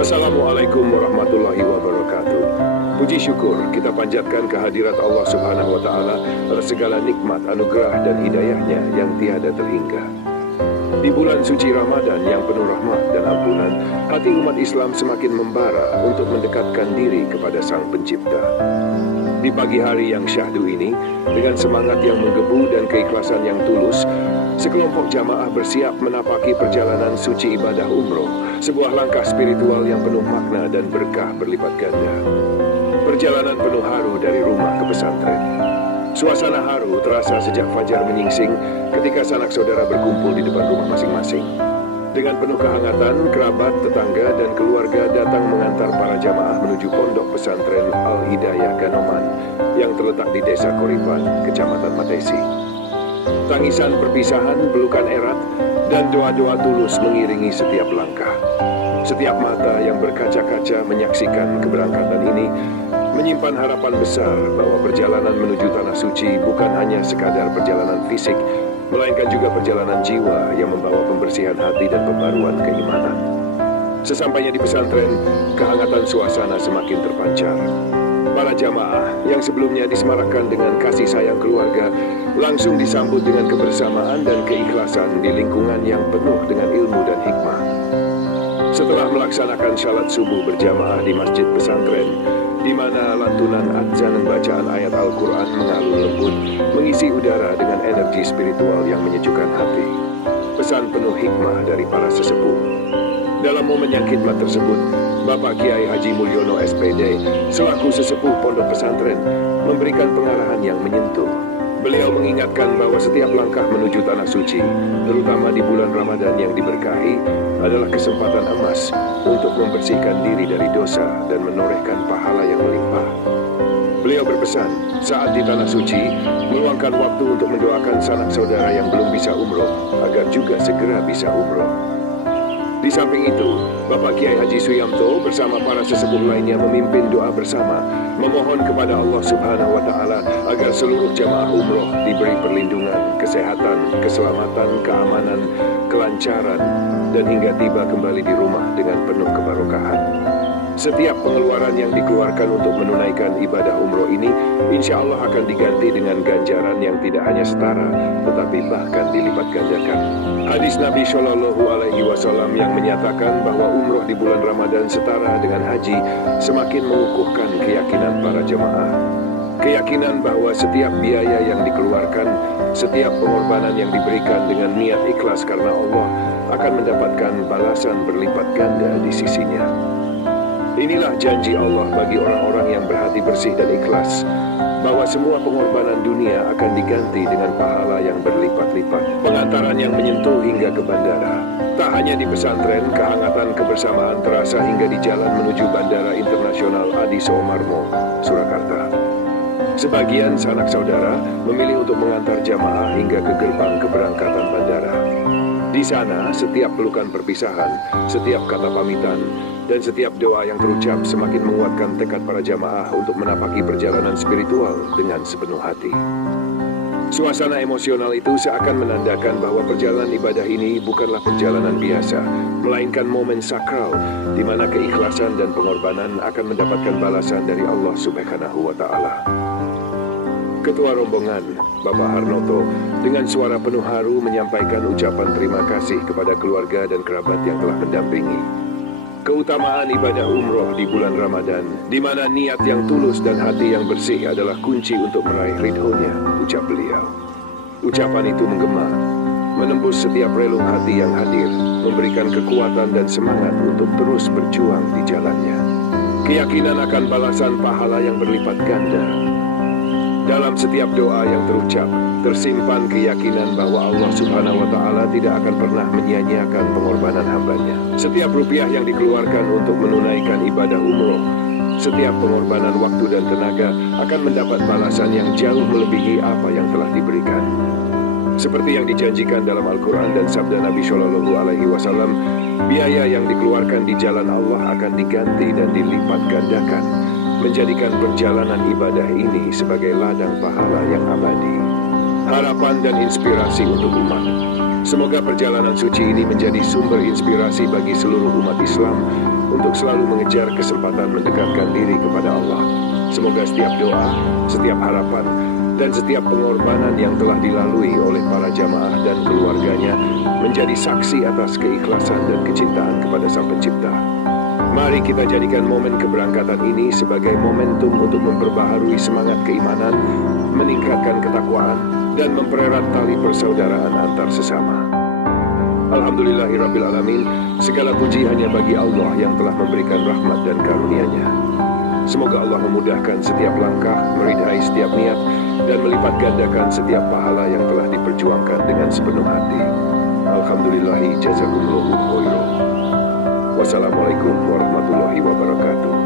Assalamualaikum warahmatullahi wabarakatuh. Puji syukur kita panjatkan kehadirat Allah Subhanahu wa Ta'ala atas segala nikmat, anugerah, dan hidayahnya yang tiada terhingga. Di bulan suci Ramadan yang penuh rahmat dan ampunan, hati umat Islam semakin membara untuk mendekatkan diri kepada Sang Pencipta. Di pagi hari yang syahdu ini, dengan semangat yang menggebu dan keikhlasan yang tulus, sekelompok jamaah bersiap menapaki perjalanan suci ibadah umroh, sebuah langkah spiritual yang penuh makna dan berkah berlipat ganda. Perjalanan penuh haru dari rumah ke pesantren. Suasana haru terasa sejak fajar menyingsing ketika sanak saudara berkumpul di depan rumah masing-masing. Dengan penuh kehangatan, kerabat, tetangga, dan keluarga datang mengantar para jamaah menuju pondok pesantren Al-Hidayah Ganoman yang terletak di Desa Koripan, Kecamatan Matesi. Tangisan perpisahan, pelukan erat, dan doa-doa tulus mengiringi setiap langkah. Setiap mata yang berkaca-kaca menyaksikan keberangkatan ini menyimpan harapan besar bahwa perjalanan menuju Tanah Suci bukan hanya sekadar perjalanan fisik, melainkan juga perjalanan jiwa yang membawa pembersihan hati dan pembaruan keimanan. Sesampainya di pesantren, kehangatan suasana semakin terpancar. Para jamaah yang sebelumnya disemarakkan dengan kasih sayang keluarga langsung disambut dengan kebersamaan dan keikhlasan di lingkungan yang penuh dengan ilmu dan hikmah. Setelah melaksanakan syalat subuh berjamaah di masjid pesantren, di mana lantunan adzan dan bacaan ayat Al-Quran mengalun lembut, mengisi udara dengan energi spiritual yang menyejukkan hati. Pesan penuh hikmah dari para sesepuh. Dalam momen yang khidmat tersebut, Bapak Kiai Haji Mulyono SPD, selaku sesepuh pondok pesantren, memberikan pengarahan yang menyentuh. Beliau mengingatkan bahwa setiap langkah menuju Tanah Suci, terutama di bulan Ramadan yang diberkahi, adalah kesempatan emas untuk membersihkan diri dari dosa dan menorehkan pahala yang melimpah. Beliau berpesan, saat di Tanah Suci, meluangkan waktu untuk mendoakan sanak saudara yang belum bisa umroh, agar juga segera bisa umroh. Di samping itu, Bapak Kiai Haji Suyamto bersama para sesepuh lainnya memimpin doa bersama, memohon kepada Allah Subhanahu wa Ta'ala agar seluruh jamaah umroh diberi perlindungan, kesehatan, keselamatan, keamanan, kelancaran, dan hingga tiba kembali di rumah dengan penuh kebarokahan. Setiap pengeluaran yang dikeluarkan untuk menunaikan ibadah umroh ini, insya Allah akan diganti dengan ganjaran yang tidak hanya setara, tetapi bahkan dilipat gandakan. Hadis Nabi Shallallahu Alaihi Wasallam yang menyatakan bahwa umroh di bulan Ramadan setara dengan haji semakin mengukuhkan keyakinan para jemaah. Keyakinan bahwa setiap biaya yang dikeluarkan, setiap pengorbanan yang diberikan dengan niat ikhlas karena Allah akan mendapatkan balasan berlipat ganda di sisinya. Inilah janji Allah bagi orang-orang yang berhati bersih dan ikhlas, bahwa semua pengorbanan dunia akan diganti dengan pahala yang berlipat-lipat. Pengantaran yang menyentuh hingga ke bandara. Tak hanya di pesantren, kehangatan kebersamaan terasa hingga di jalan menuju Bandara Internasional Adi Soemarmo, Surakarta. Sebagian sanak saudara memilih untuk mengantar jamaah hingga ke gerbang keberangkatan bandara. Di sana, setiap pelukan perpisahan, setiap kata pamitan, dan setiap doa yang terucap semakin menguatkan tekad para jamaah untuk menapaki perjalanan spiritual dengan sepenuh hati. Suasana emosional itu seakan menandakan bahwa perjalanan ibadah ini bukanlah perjalanan biasa, melainkan momen sakral di mana keikhlasan dan pengorbanan akan mendapatkan balasan dari Allah Subhanahu wa Ta'ala. Ketua rombongan, Bapak Harnoto, dengan suara penuh haru menyampaikan ucapan terima kasih kepada keluarga dan kerabat yang telah mendampingi. Keutamaan ibadah umroh di bulan Ramadan, di mana niat yang tulus dan hati yang bersih adalah kunci untuk meraih ridhonya, ucap beliau. Ucapan itu menggema, menembus setiap relung hati yang hadir, memberikan kekuatan dan semangat untuk terus berjuang di jalannya. Keyakinan akan balasan pahala yang berlipat ganda. Dalam setiap doa yang terucap, tersimpan keyakinan bahwa Allah Subhanahu wa Ta'ala tidak akan pernah menyia-nyiakan pengorbanan hambanya. Setiap rupiah yang dikeluarkan untuk menunaikan ibadah umroh, setiap pengorbanan waktu dan tenaga akan mendapat balasan yang jauh melebihi apa yang telah diberikan. Seperti yang dijanjikan dalam Al-Quran dan sabda Nabi Shallallahu Alaihi Wasallam, biaya yang dikeluarkan di jalan Allah akan diganti dan dilipat gandakan. menjadikan perjalanan ibadah ini sebagai ladang pahala yang abadi. Harapan dan inspirasi untuk umat. Semoga perjalanan suci ini menjadi sumber inspirasi bagi seluruh umat Islam untuk selalu mengejar kesempatan mendekatkan diri kepada Allah. Semoga setiap doa, setiap harapan, dan setiap pengorbanan yang telah dilalui oleh para jamaah dan keluarganya menjadi saksi atas keikhlasan dan kecintaan kepada Sang Pencipta. Mari kita jadikan momen keberangkatan ini sebagai momentum untuk memperbaharui semangat keimanan, meningkatkan ketakwaan, dan mempererat tali persaudaraan antar sesama. Alhamdulillahirrabbilalamin, segala puji hanya bagi Allah yang telah memberikan rahmat dan karunia-Nya. Semoga Allah memudahkan setiap langkah, meridai setiap niat, dan melipat gandakan setiap pahala yang telah diperjuangkan dengan sepenuh hati. Alhamdulillahi jazakumullahu khairan. Wassalamualaikum warahmatullahi wabarakatuh.